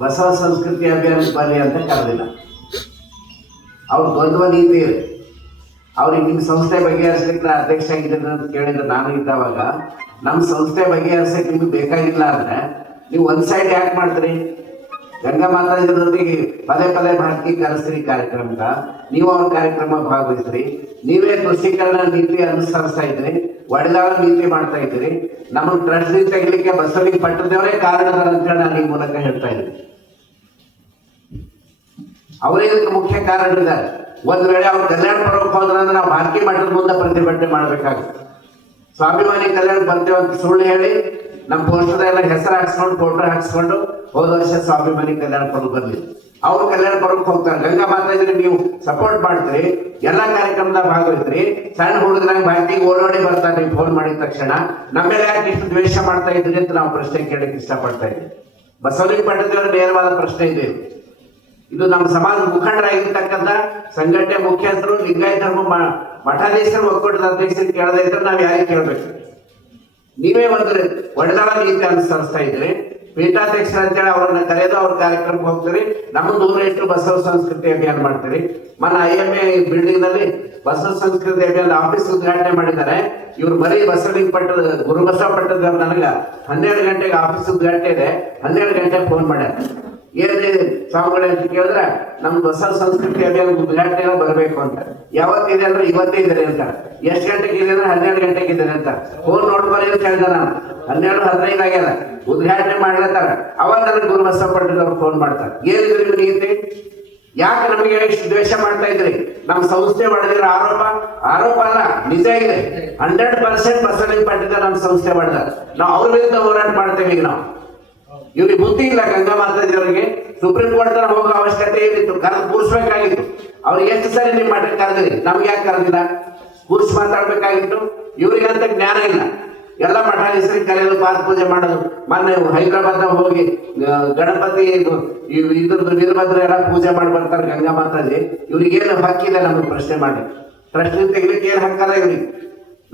ಬಸವ ಸಂಸ್ಕೃತಿ ಅಭಿಯಾನ ಬನ್ನಿ ಅಂತ ಕರೆದಿಲ್ಲ. ಅವ್ರು ದ್ವಂದ್ವ ನೀತಿ ಅವ್ರಿಗೆ ನಿಮ್ಮ ಸಂಸ್ಥೆ ಬಗೆಹರಿಸ್ಲಿಕ್ಕೆ ನಾ ಅಧ್ಯಕ್ಷ ಆಗಿದ್ದೇನೆ ಅಂತ ಕೇಳಿದ್ರೆ ನಾನು ಇದ್ದಾವಾಗ, ನಮ್ಮ ಸಂಸ್ಥೆ ಬಗೆಹರಿಸಕ್ಕೆ ನಿಮ್ಗೆ ಬೇಕಾಗಿಲ್ಲ ಅಂದ್ರೆ ನೀವು ಒಂದ್ ಸೈಡ್ ಯಾಕೆ ಮಾಡ್ತೀರಿ? ಗಂಗಾ ಮಾತಾಜಿ ಜೊತೆಗೆ ಪದೇ ಪದೇ ಭಾರತಿ ಕರೆಸ್ತೀರಿ ಕಾರ್ಯಕ್ರಮದ. ನೀವು ಅವ್ರ ಕಾರ್ಯಕ್ರಮ ಭಾಗವಹಿಸ್ರಿ. ನೀವೇ ಕೃಷಿಕರಣ ನೀತಿ ಅನುಸರಿಸ್ತಾ ಇದ್ರಿ. ಒಡೆದಾಳ ನೀತಿ ಮಾಡ್ತಾ ಇದ್ದೀರಿ. ನಮಗೆ ಟ್ರಸ್ಟಿ ತೆಗಿಲಿಕ್ಕೆ ಬಸ್ಸಲ್ಲಿ ಪಟ್ಟದವರೇ ಕಾರಣ ಅಂತ ಹೇಳಿ ನಾನು ಈ ಮೂಲಕ ಹೇಳ್ತಾ ಇದ್ದೀನಿ ಅವರೇ ಇದಕ್ಕೆ ಮುಖ್ಯ ಕಾರಣರಿದ್ದಾರೆ. ಒಂದ್ ವೇಳೆ ಅವ್ರು ಕಲ್ಯಾಣ ಹೋದ್ರೆ ಅಂದ್ರೆ ನಾವು ಬಾಕಿ ಮಠದ ಮುಂದೆ ಪ್ರತಿಭಟನೆ ಮಾಡ್ಬೇಕಾಗುತ್ತೆ. ಸ್ವಾಭಿಮಾನಿ ಕಲ್ಯಾಣ ಬರ್ತೇವೆ ಅಂತ ಸುಳ್ಳು ಹೇಳಿ ನಮ್ಮ ಪೋಸ್ಟರ್ ಎಲ್ಲ ಹೆಸರು ಹಾಕ್ಸ್ಕೊಂಡು, ಫೋಟೋ ಹಾಕ್ಸ್ಕೊಂಡು ಹೋದ ವರ್ಷ ಸ್ವಾಭಿಮಾನಿ ಕಲ್ಯಾಣ ಪರ್ವ ಬರ್ಲಿ ಅವ್ರು ಕಲ್ಯಾಣ ಪರ್ವಕ್ಕೆ ಹೋಗ್ತಾರೆ. ಗಂಗಾ ಮಾತಾಜಿಗೆ ನೀವು ಸಪೋರ್ಟ್ ಮಾಡ್ತೀರಿ, ಎಲ್ಲಾ ಕಾರ್ಯಕ್ರಮದಾಗ ಭಾಗವಹಿಸ್ರಿ ಸಣ್ಣ ಹುಡುಗರಾಗ ಭಾರತಿಗೆ ಓಡೋಡಿ ಬರ್ತಾರೆ ನೀವು ಫೋನ್ ಮಾಡಿದ ತಕ್ಷಣ. ನಮ್ಮೆಲ್ಲ ಯಾಕೆ ಇಷ್ಟು ದ್ವೇಷ ಮಾಡ್ತಾ ಇದ್ರಿ ಅಂತ ನಾವು ಪ್ರಶ್ನೆ ಕೇಳಕ್ಕೆ ಇಷ್ಟಪಡ್ತಾ ಇದ್ದೀವಿ ಬಸವಲಿಂಗ ಪಟ್ಟದೇವರ ನೇರವಾದ ಪ್ರಶ್ನೆ ಇದೆ. ಇದು. ನಮ್ಮ ಸಮಾಜ ಮುಖಂಡರಾಗಿರ್ತಕ್ಕಂಥ ಸಂಘಟನೆ ಮುಖ್ಯಸ್ಥರು, ಲಿಂಗಾಯತ ಧರ್ಮ ಮಠಾಧೀಶರು, ಒಕ್ಕೂಟದ ಅಧ್ಯಕ್ಷರು ಕೇಳದೇ ಇದ್ರೆ ನಾವು ಯಾರಿಗೆ ಕೇಳಬೇಕು? ನೀವೇ ಒಂದು ಒಡೆದಾಳ ನೀತಿ ಅನುಸರಿಸ್ತಾ ಇದ್ರಿ ಪೀಠಾಧ್ಯಕ್ಷರು ಅಂತೇಳಿ ಅವರನ್ನ ಕರೆದು ಅವ್ರ ಕಾರ್ಯಕ್ರಮಕ್ಕೆ ಹೋಗ್ತೀರಿ. ನಮ್ಮ ದೂರ ಇಟ್ಟು ಬಸವ ಸಂಸ್ಕೃತಿ ಅಭಿಯಾನ ಮಾಡ್ತೀರಿ. ಮೊನ್ನೆ ಐ ಎಂ ಎ ಬಿಲ್ಡಿಂಗ್ನಲ್ಲಿ ಬಸವ ಸಂಸ್ಕೃತಿ ಅಭಿಯಾನ ಆಫೀಸ್ ಉದ್ಘಾಟನೆ ಮಾಡಿದ್ದಾರೆ. ಇವ್ರು ಬರೀ ಬಸವಲಿಂಗ ಪಟ್ಟದ, ಗುರು ಬಸವ ಪಟ್ಟದ ನನಗ ಹನ್ನೆರಡು ಗಂಟೆಗೆ ಆಫೀಸ್ ಉದ್ಘಾಟನೆ ಇದೆ. ಹನ್ನೆರಡು ಗಂಟೆಗೆ ಫೋನ್ ಮಾಡ್ಯಾರ. ಏನೇ ಸ್ವಾಮಿಗಳೇ ಅಂತ ಕೇಳಿದ್ರೆ ನಮ್ ಬಸವ ಸಂಸ್ಕೃತಿ ಅಭಿಯಾನ ಉದ್ಘಾಟನೆ ಬರಬೇಕು ಅಂತ. ಯಾವತ್ತಿದೆ ಅಂದ್ರೆ ಇವತ್ತೇ ಇದ್ದಾರೆ ಅಂತ. ಎಷ್ಟು ಗಂಟೆಗೆ ಇದೆ ಅಂದ್ರೆ ಹನ್ನೆರಡು ಗಂಟೆಗೆ ಇದ್ದಾರೆ ಅಂತ. ಫೋನ್ ನೋಡ್ಬರಿ ಅಂತ ನಾನು. ಹನ್ನೆರಡು, ಹದಿನೈದು ಆಗ್ಯದ. ಉದ್ಘಾಟನೆ ಮಾಡ್ಲತ್ತಾರ. ಅವಾಗ ನನಗೆ ಗುರು ಬಸವ ಪಟ್ಟದ ಅವ್ರು ಫೋನ್ ಮಾಡ್ತಾರೆ. ಏನಿದ್ರಿ ನಿಮ್ಗೆ ಯಾಕೆ ನಮಗೆ ಇಷ್ಟು ದ್ವೇಷ ಮಾಡ್ತಾ ಇದ್ರಿ? ನಮ್ಮ ಸಂಸ್ಥೆ ಮಾಡಿದ್ರ ಆರೋಪ? ಆರೋಪ ಅಲ್ಲ, ನಿಜ ಇದೆ. ಹಂಡ್ರೆಡ್ ಪರ್ಸೆಂಟ್ ಬಸವಲಿಂಗ ಪಟ್ಟಿದ ನಮ್ಮ ಸಂಸ್ಥೆ ಮಾಡಿದ ನಾವು ಅವ್ರ ವಿರುದ್ಧ ಹೋರಾಟ ಮಾಡ್ತೇವೆ ಈಗ ನಾವು. ಇವ್ರಿಗೆ ಬುದ್ಧಿ ಇಲ್ಲ ಗಂಗಾ ಮಾತಾಜಿ ಅವರಿಗೆ ಸುಪ್ರೀಂ ಕೋರ್ಟ್ ತರ ಹೋಗೋ ಅವಶ್ಯಕತೆ ಏನಿತ್ತು? ಕರೆದು ಕೂರಿಸ್ಬೇಕಾಗಿತ್ತು. ಅವ್ರಿಗೆ ಎಷ್ಟು ಸರಿ ನಿಮ್ಮ ಮಠಕ್ಕೆ ಕರೆದ್ರಿ? ನಮ್ಗೆ ಯಾಕೆ ಕರೆದಿಲ್ಲ? ಕೂರಿಸಿ ಮಾತಾಡ್ಬೇಕಾಗಿತ್ತು. ಅಂತ ಜ್ಞಾನ ಇಲ್ಲ. ಎಲ್ಲ ಮಠಾಧೀಶರಿಗೆ ಕರೆಯೋದು ಪಾದ ಪೂಜೆ ಮಾಡೋದು. ಮೊನ್ನೆ ಹೈದರಾಬಾದ್ ಹೋಗಿ ಗಣಪತಿ ಇದ್ರದ್ದು ವೀರಭದ್ರ ಎಲ್ಲ ಪೂಜೆ ಮಾಡಿ ಬರ್ತಾರೆ ಗಂಗಾ ಮಾತಾಜಿ. ಇವ್ರಿಗೇನು ಹಕ್ಕಿದೆ ನಮಗೆ ಪ್ರಶ್ನೆ ಮಾಡಿ. ಪ್ರಶ್ನೆ ತೆಗಿಲಿಕ್ಕೆ ಏನು ಹಕ್ಕಲ್ಲ ಇವ್ರಿಗೆ.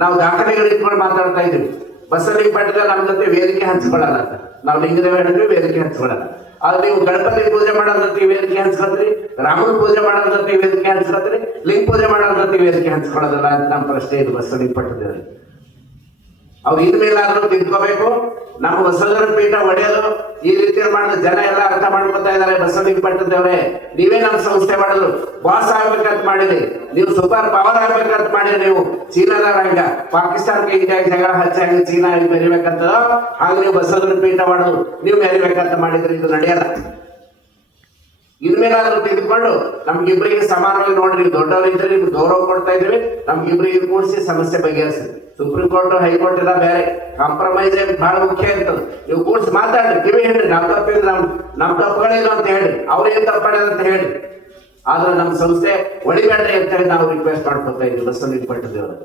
ನಾವು ದಾಖಲೆಗಳು ಇಟ್ಕೊಂಡು ಮಾತಾಡ್ತಾ ಇದ್ದೀವಿ. ಬಸ್ಸಲ್ಲಿ ಪಟ್ಟದ ನಮ್ಮ ಜೊತೆ ವೇದಿಕೆ ಹಂಚ್ಕೊಳ್ಳಲ್ಲ ಅಂತ. ನಾವು ಲಿಂಗದೇವ ಹೇಳಿದ್ವಿ, ವೇದಿಕೆ ಹಂಚ್ಕೊಳ್ಳಲ್ಲ. ಆದ್ರೆ ನೀವು ಗಣಪತಿ ಪೂಜೆ ಮಾಡೋದ್ ಜೊತೆ ವೇದಿಕೆ ಹಂಚ್ಕೊತ್ರಿ? ರಾಮನ ಪೂಜೆ ಮಾಡೋದ್ ಜೊತೆ ವೇದಿಕೆ ಹಂಚ್ಕೊತ್ರಿ? ಲಿಂಗ ಪೂಜೆ ಮಾಡೋದಕ್ಕೆ ವೇದಿಕೆ ಹಂಚ್ಕೊಳ್ಳೋದಲ್ಲ ಅಂತ ನಮ್ಮ ಪ್ರಶ್ನೆ ಇದು ಬಸ್ಸಲ್ಲಿ ಪಟ್ಟದೇವ್ರಿಗೆ ಅವ್ರು ಇನ್ಮೇಲಾದ್ರೂ ತಿದ್ಕೋಬೇಕು ನಮ್ಮ ಬಸವರ ಪೀಠ ಒಡೆಯಲು ಈ ರೀತಿ ಮಾಡಿದ ಜನ ಎಲ್ಲ ಅರ್ಥ ಮಾಡ್ಕೊತಾ ಇದಾರೆ ಬಸವಿ ಪಟ್ಟದವ್ರೆ ನೀವೇ ನಮ್ಮ ಸಂಸ್ಥೆ ಮಾಡಿದ್ರು ಬಾಸ್ ಆಗ್ಬೇಕಂತ ಮಾಡಿದ್ರಿ ನೀವು ಸೂಪರ್ ಪವರ್ ಆಗ್ಬೇಕಂತ ಮಾಡಿದ್ರಿ ನೀವು. ಚೀನಾದ ರಂಗ. ಪಾಕಿಸ್ತಾನಕ್ಕೆ ಇಂಡಿಯಾಗೆ ಜಗಳ ಹಚ್ಚಾಗಿ ಚೀನಾ ಆಗಿ ಬೆರಿಬೇಕಂತ ಹಾಗೆ ನೀವು ಬಸವರ ಪೀಠ ಮಾಡೋದು ನೀವು ಮೆರಿಬೇಕಂತ ಮಾಡಿದ್ರಿ ಇದು ನಡೆಯಲ್ಲ. ಇನ್ಮೇಲಾದ್ರೂ ತೆಗೆದುಕೊಂಡು ನಮ್ಗಿಬ್ರಿಗೆ ಸಮಾನವಾಗಿ ನೋಡ್ರಿ. ದೊಡ್ಡವರು ಇದ್ರೆ ನಿಮ್ಗೆ ಗೌರವ ಕೊಡ್ತಾ ಇದ್ರಿ ನಮ್ಗಿಬ್ರಿಗೆ ಕೂಡಿಸಿ ಸಮಸ್ಯೆ ಬಗೆಹರಿಸಿ. ಸುಪ್ರೀಂ ಕೋರ್ಟ್ ಹೈಕೋರ್ಟ್ ಎಲ್ಲ ಬೇರೆ. ಕಾಂಪ್ರಮೈಸ್ ಬಹಳ ಮುಖ್ಯ ಇರ್ತದೆ ನೀವು ಕೂಡಿಸಿ ಮಾತಾಡ್ರಿ. ಕಿವಿ ಹೇಳ್ರಿ ನಮ್ ತಪ್ಪಿದ್ರೆ ನಮ್ ನಮ್ ತಪ್ಪುಗಳೇನು ಅಂತ ಹೇಳಿ. ಅವ್ರು ಏನ್ ತಪ್ಪು ಅಂತ ಹೇಳಿ. ಆದ್ರೆ ನಮ್ಮ ಸಂಸ್ಥೆ ಒಳಿಬೇಡ್ರಿ ಅಂತ ಹೇಳಿ ನಾವು ರಿಕ್ವೆಸ್ಟ್ ಮಾಡ್ಕೊತಾ ಇದ್ವಿ ಬಸವಲಿಂಗ ಪಟ್ಟದೇವರು